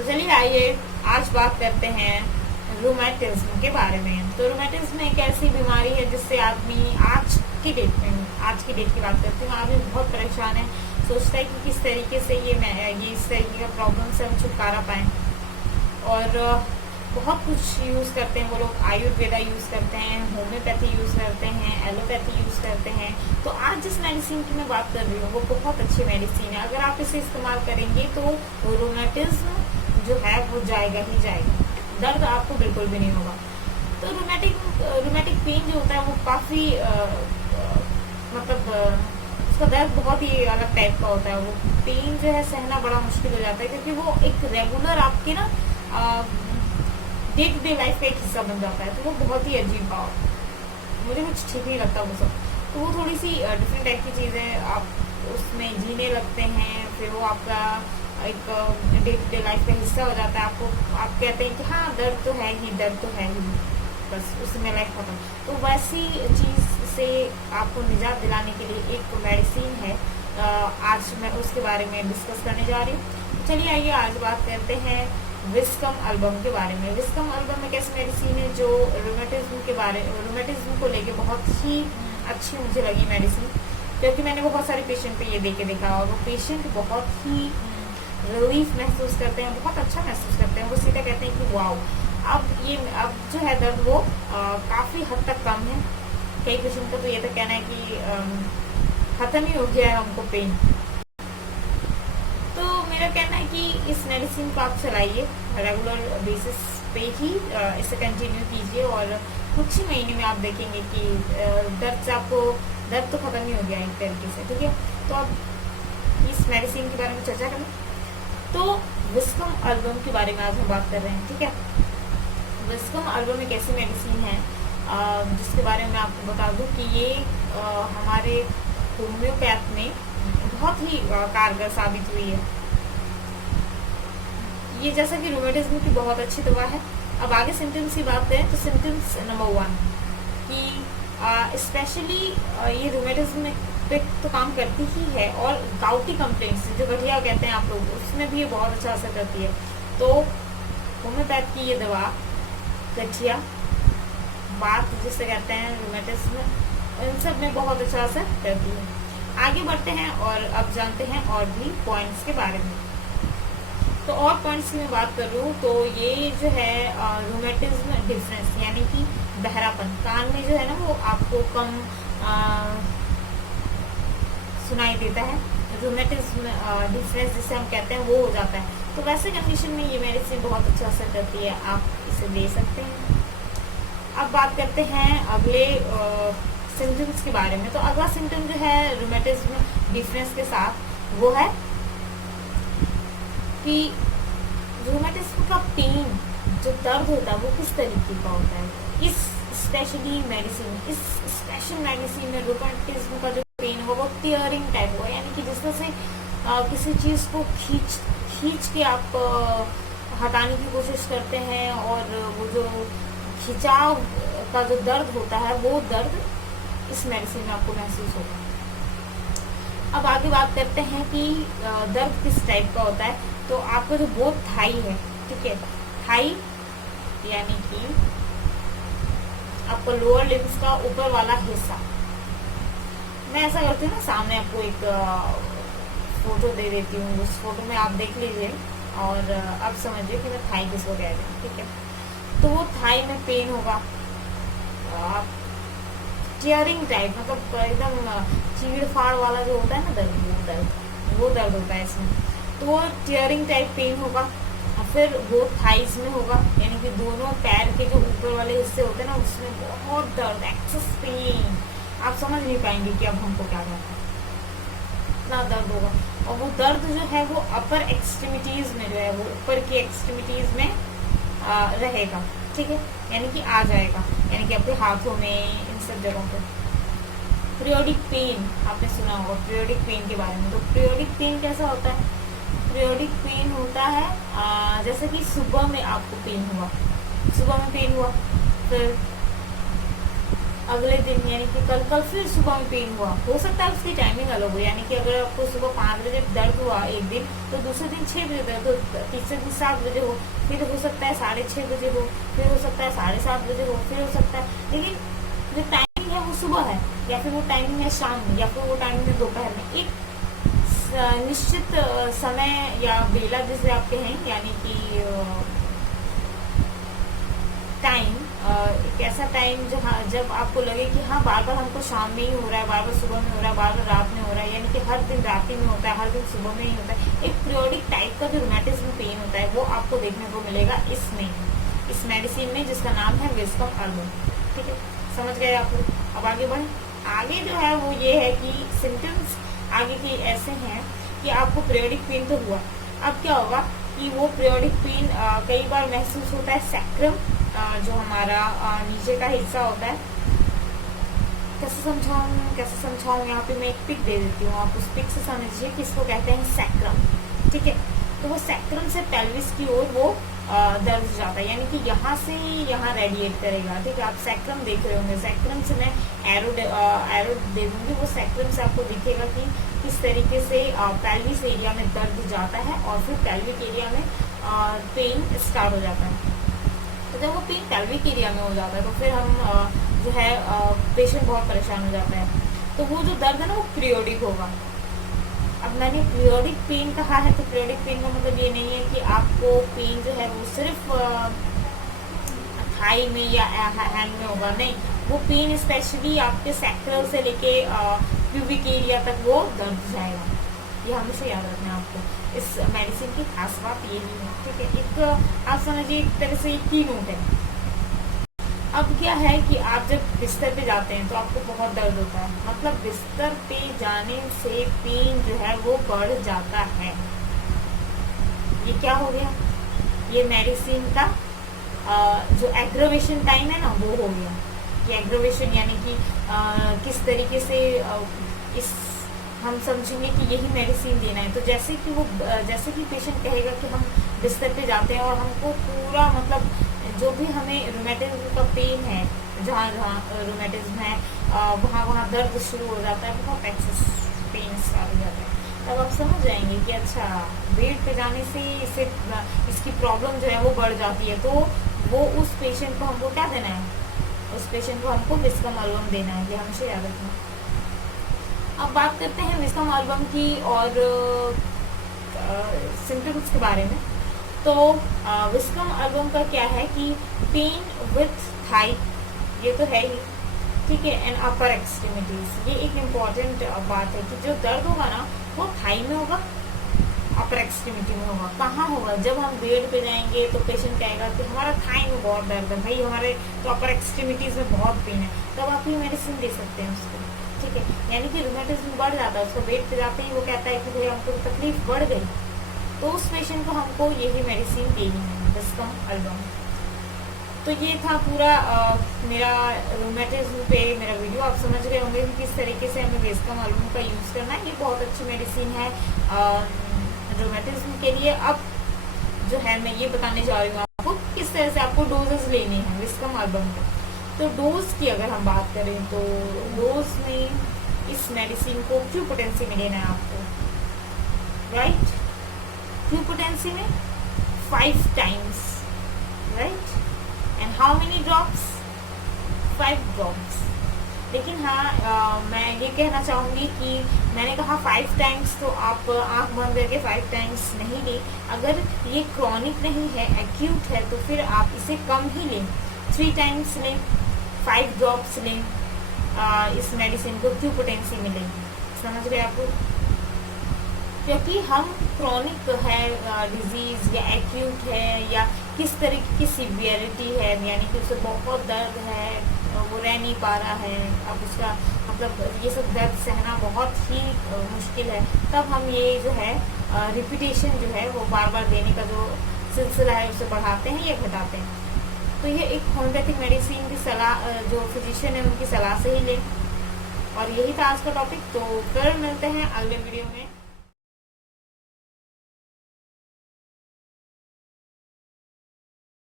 तो चलिए आइए आज बात करते हैं रूमेटिज्म के बारे में। तो रूमेटिज्म एक ऐसी बीमारी है जिससे आदमी आज की डेट की बात करती हूँ, आदमी बहुत परेशान है, सोचता है कि किस तरीके से ये इस तरीके का प्रॉब्लम से हम छुटकारा पाएँ। और बहुत कुछ यूज़ करते हैं वो लोग, आयुर्वेदा यूज़ करते हैं, होम्योपैथी यूज़ करते हैं, एलोपैथी यूज़ करते हैं। तो आज जिस मेडिसिन की मैं बात कर रही हूँ वो बहुत अच्छी मेडिसिन है। अगर आप इसे इस्तेमाल करेंगे तो रूमेटिज्म जो है वो जाएगा ही जाएगा, दर्द आपको बिल्कुल भी नहीं होगा। तो रूमेटिक पेन जो होता है वो काफ़ी उसका दर्द बहुत ही अलग टाइप का होता है। वो पेन जो है सहना बड़ा मुश्किल हो जाता है, क्योंकि वो एक रेगुलर आपके ना डे टू डे लाइफ का एक हिस्सा बन जाता है। तो वो बहुत ही अजीब बात, मुझे कुछ ठीक नहीं लगता वो सब। तो वो थोड़ी सी डिफरेंट टाइप की चीज़ है, आप उसमें जीने लगते हैं, फिर वो आपका एक डे टू डे लाइफ का हिस्सा हो जाता है। आप कहते हैं कि हाँ दर्द तो है ही, दर्द तो है ही, बस उसमें लाइफ खत्म। तो वैसी चीज़ से आपको निजात दिलाने के लिए एक मेडिसिन है, आज मैं उसके बारे में डिस्कस करने जा रही हूँ। चलिए आइए आज बात करते हैं विस्कम एल्बम के बारे में। विस्कम एल्बम एक ऐसी मेडिसिन है जो रूमेटिज्म को लेके बहुत ही अच्छी मुझे लगी मेडिसिन, क्योंकि मैंने बहुत सारे पेशेंट पे ये देखा और वो पेशेंट बहुत ही रिलीफ महसूस करते हैं, बहुत अच्छा महसूस करते हैं। वो सीधा कहते हैं कि वाओ, अब जो है दर्द वो काफ़ी हद तक कम है। कई पेशेंट का तो ये तक कहना है कि ख़त्म ही हो गया है हमको पेन। तो मेरा कहना है कि इस मेडिसिन को आप चलाइए, रेगुलर बेसिस पे ही इसे कंटिन्यू कीजिए, और कुछ ही महीने में आप देखेंगे कि दर्द तो ख़त्म ही हो गया एक तरीके से। ठीक है, तो अब इस मेडिसिन के बारे में चर्चा करें। तो विस्कम एल्बम के बारे में आज हम बात कर रहे हैं। ठीक है, विस्कम एल्बम एक ऐसी मेडिसिन है जिसके बारे में मैं आपको बता दूं कि ये हमारे होम्योपैथ में बहुत ही कारगर साबित हुई है। ये जैसा कि रूमेटिज्म की बहुत अच्छी दवा है। अब आगे सिम्टम्स की बात करें तो सिम्टम्स नंबर 1 कि स्पेशली ये रूमेटिज्म पे तो काम करती ही है, और गाउटी कंप्लेंट्स जो गठिया कहते हैं आप लोग, उसमें भी ये बहुत अच्छा असर करती है। तो होम्योपैथ की ये दवा गठिया, बात जिसे कहते हैं रूमेटिज्म, इन सब में बहुत अच्छा असर करती है। आगे बढ़ते हैं और अब जानते हैं और भी पॉइंट्स के बारे में। तो और पॉइंट्स की मैं बात कर रही हूँ तो ये जो है रूमेटिज्म डिफरेंस, यानी कि बहरापन, कान में जो है ना वो आपको कम सुनाई देता है। रूमेटिज्म डिफरेंस जिसे हम कहते हैं वो हो जाता है। तो वैसे कंडीशन में ये मेडिसिन बहुत अच्छा असर करती है, आप इसे ले सकते हैं। अब बात करते हैं अगले सिम्टम्स के बारे में। तो अगला सिम्टम जो है रूमेटिज्म डिफरेंस के साथ वो है कि रूमेटिज्म का पेन, जो दर्द होता है वो किस तरीके का होता है। इस स्पेशल मेडिसिन में रूमेटिज्म का जो पेन होगा वो टियरिंग टाइप होगा, यानी कि जिस तरह से किसी चीज़ को खींच के आप हटाने की कोशिश करते हैं, और वो जो खिंचाव का जो दर्द होता है वो दर्द इस मेडिसिन में आपको महसूस होगा। अब आगे बात करते हैं कि दर्द किस टाइप का होता है। तो आपका जो बोथ थाई है, ठीक है, थाई यानी कि आपका लोअर लिम्स का ऊपर वाला हिस्सा, मैं ऐसा करती हूँ ना, सामने आपको एक फोटो दे देती हूँ, उस फोटो में आप देख लीजिए और अब समझिए कि मैं थाई किसको कह रही हूँ। ठीक है, तो वो थाई में पेन होगा, टियरिंग टाइप, मतलब एकदम चीड़ फाड़ वाला जो होता है ना दर्द, वो दर्द होता है इसमें। तो वो टियरिंग टाइप पेन होगा। फिर वो थाइज में होगा, यानी कि दोनों पैर के जो ऊपर वाले हिस्से होते हैं ना उसमें बहुत दर्द, एक्सेस पेन, आप समझ नहीं पाएंगे कि अब हमको क्या करना है, इतना दर्द होगा। और वो दर्द जो है वो अपर एक्सट्रीमिटीज़ में जो है वो ऊपर की एक्सट्रीमिटीज़ में रहेगा। ठीक है, यानी कि आ जाएगा, यानी कि आपके हाथों में, इन सब जगहों पे। पीरियोडिक पेन आपने सुना होगा, पीरियोडिक पेन के बारे में। तो पीरियोडिक पेन कैसा होता है? पीरियोडिक पेन होता है जैसे कि सुबह में आपको पेन हुआ, फिर अगले दिन यानी कि कल फिर सुबह में पेन हुआ, हो सकता है उसकी टाइमिंग अलग हो, यानी कि अगर आपको सुबह 5 बजे दर्द हुआ एक दिन, तो दूसरे दिन 6 बजे दर्द हो, तीसरे दिन 7 बजे हो, फिर हो सकता है 6:30 बजे हो, फिर हो सकता है 7:30 बजे हो, फिर हो सकता है, लेकिन जो टाइमिंग है वो सुबह है, या फिर वो टाइमिंग है शाम में, या फिर वो टाइमिंग है दोपहर में। एक निश्चित समय या बेला जिसे आप कहें, यानी कि टाइम, एक ऐसा टाइम जहाँ जब आपको लगे कि हाँ बार बार हमको शाम में ही हो रहा है, बार बार सुबह में हो रहा है, बार बार रात में हो रहा है, यानी कि हर दिन रात में होता है, हर दिन सुबह में ही होता है। एक पीरियोडिक टाइप का जो रूमेटिज्म पेन होता है वो आपको देखने को मिलेगा इसमें, इस मेडिसिन में, जिसका नाम है विस्कम अर्बन। ठीक है, समझ गए आप लोग। अब आगे बढ़े। आगे जो है वो ये है कि सिम्टम्स आगे के ऐसे हैं कि आपको पीरियोडिक पेन तो हुआ, अब क्या होगा कि वो पीरियोडिक पेन कई बार महसूस होता है सैक्रम, जो हमारा नीचे का हिस्सा होता है। कैसे समझाऊं, यहाँ पे मैं एक पिक दे देती हूँ, आप उस पिक से समझिए कि इसको कहते हैं सैक्रम। ठीक है, तो वो सैक्रम से पेल्विस की ओर वो दर्द जाता है, यानी कि यहाँ से यहाँ रेडिएट करेगा। ठीक है, आप सैक्रम देख रहे होंगे, सैक्रम से मैं एरो दे दूंगी, वो सैक्रम से आपको दिखेगा कि किस तरीके से पेल्विस एरिया में दर्द जाता है और फिर पेल्विक एरिया में पेन स्टार्ट हो जाता है। तो जब वो पेन पेल्विक एरिया में हो जाता है तो फिर हम जो है पेशेंट बहुत परेशान हो जाता है। तो वो जो दर्द है ना वो पीरियोडिक होगा। अब मैंने पीरियोडिक पेन कहा है, तो पीरियोडिक पेन का मतलब ये नहीं है कि आपको पेन जो है वो सिर्फ थाई में या हैंड में होगा, नहीं, वो पेन स्पेशली आपके सैक्रल से लेके प्यूबिक एरिया तक वो दर्द जाएगा। ये हमेशा याद रखना है आपको, इस मेडिसिन की खास बात ये ही है। ठीक है, एक आप समझिए एक तरह से एक की नोट है। अब क्या है कि आप जब बिस्तर पे जाते हैं तो आपको बहुत दर्द होता है, मतलब बिस्तर पे जाने से पेन जो है वो बढ़ जाता है। ये क्या हो गया, ये मेडिसिन का जो एग्रोवेशन टाइम है ना वो हो गया। ये एग्रोवेशन यानी कि किस तरीके से इस हम समझेंगे कि यही मेडिसिन देना है। तो जैसे कि पेशेंट कहेगा कि हम बिस्तर पे जाते हैं और हमको पूरा मतलब जो भी हमें रूमेटिज्म का पेन है, जहाँ जहाँ रूमेटिज्म है वहाँ दर्द शुरू हो जाता है, बहुत एक्सेस पेन स्टार्ट हो जाता है। तब आप समझ जाएंगे कि अच्छा बेड पे जाने से इसकी प्रॉब्लम जो है वो बढ़ जाती है। तो वो उस पेशेंट को हमको क्या देना है, उस पेशेंट को हमको विस्कम एल्बम देना है, ये हमेशा याद रखना। अब बात करते हैं विस्कम एल्बम की और सिम्टम्स के बारे में। तो विस्कम एल्बम का क्या है कि पेन विथ थाई, ये तो है ही, ठीक है, एंड अपर एक्सट्रीमिटीज। ये एक इम्पॉर्टेंट बात है कि जो दर्द होगा ना वो थाई में होगा, अपर एक्सट्रीमिटी में होगा। कहाँ होगा, जब हम बेड पे जाएंगे तो पेशेंट कहेगा कि हमारा थाई में बहुत दर्द है, भाई हमारे तो अपर एक्सट्रीमिटीज में बहुत पेन है, तब आप ये मेडिसिन दे सकते हैं उसको। ठीक है, यानी कि रूमेटिज्म बढ़ जाता है, उसको बेड पे जाते ही वो कहता है कि भाई हमको तकलीफ बढ़ गई, तो उस पेशेंट को हमको यही मेडिसिन देनी है, विस्कम एल्बम। तो ये था पूरा मेरा रूमेटिज्म पे मेरा वीडियो। आप समझ गए होंगे कि किस तरीके से हमें विस्कम एल्बम का यूज़ करना है। ये बहुत अच्छी मेडिसिन है रूमेटिज्म के लिए। अब जो है मैं ये बताने जा रही हूँ आपको किस तरह से आपको डोजेस लेने हैं विस्कम एल्बम के। तो डोज की अगर हम बात करें तो डोज में इस मेडिसिन को क्यू पोटेंसी में लेना है आपको, राइट। क्यू पोटेंसी में 5 times, right, and how many drops, 5 drops. लेकिन हाँ मैं ये कहना चाहूँगी कि मैंने कहा 5 times, तो आप आंख बंद करके 5 times नहीं लें। अगर ये क्रॉनिक नहीं है, एक्यूट है, तो फिर आप इसे कम ही लें, 3 times लें, 5 ड्रॉप्स लें, इस मेडिसिन को क्यू पोटेंसी में लें। समझ गए आपको, क्योंकि हम क्रॉनिक है डिजीज या एक्यूट है या किस तरीके की सीवियरिटी है, यानी कि उसे बहुत दर्द है, वो रह नहीं पा रहा है, अब उसका मतलब ये सब दर्द सहना बहुत ही मुश्किल है, तब हम ये जो है रिपीटेशन जो है वो बार बार देने का जो सिलसिला है उसे बढ़ाते हैं या घटाते हैं। तो ये एक होम्योपैथिक मेडिसिन की सलाह जो फिजिशियन है उनकी सलाह से ही लें। और यही था आज का टॉपिक। तो फिर मिलते हैं अगले वीडियो में।